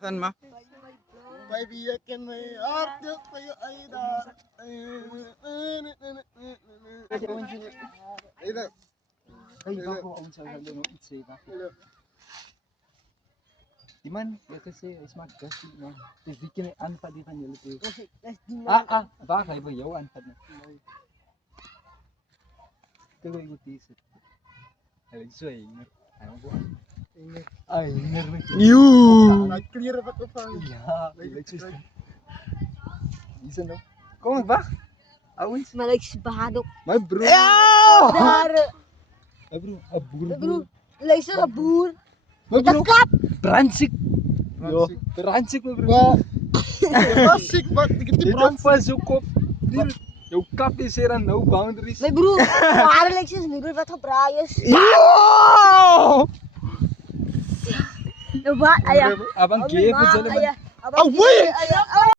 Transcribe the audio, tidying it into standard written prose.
Saan mo? Paibiyakin mo yung artist pa yung ayda. Ayda. Ay, bako ang sa halo mo itse ba? Diman, ya kasi smart kasi no. Is dikin an pa di kanyo luto. Ba kay ba yaw an pa na. Kaya iguti sa. Ay, soy. Ano ba? Ay, nervous. Nag-clear ba ito pa? Yeah, isa no. Kung ba? Awin Malags bahadok. my bro. Dara. Ay bro, abur. Bro, laisa abur. My bro. Kap. Bransik. Yo, Bransik. bransik mo bro. Ba? Basic ba? Tigiti Dito bronze. pa sukop. Yung cup is here no boundaries. May bro. Para Alexis, may bro bato prayos. Yo! Diba? Aya. Abang gay po dyan naman. Aya. Abang. Aya.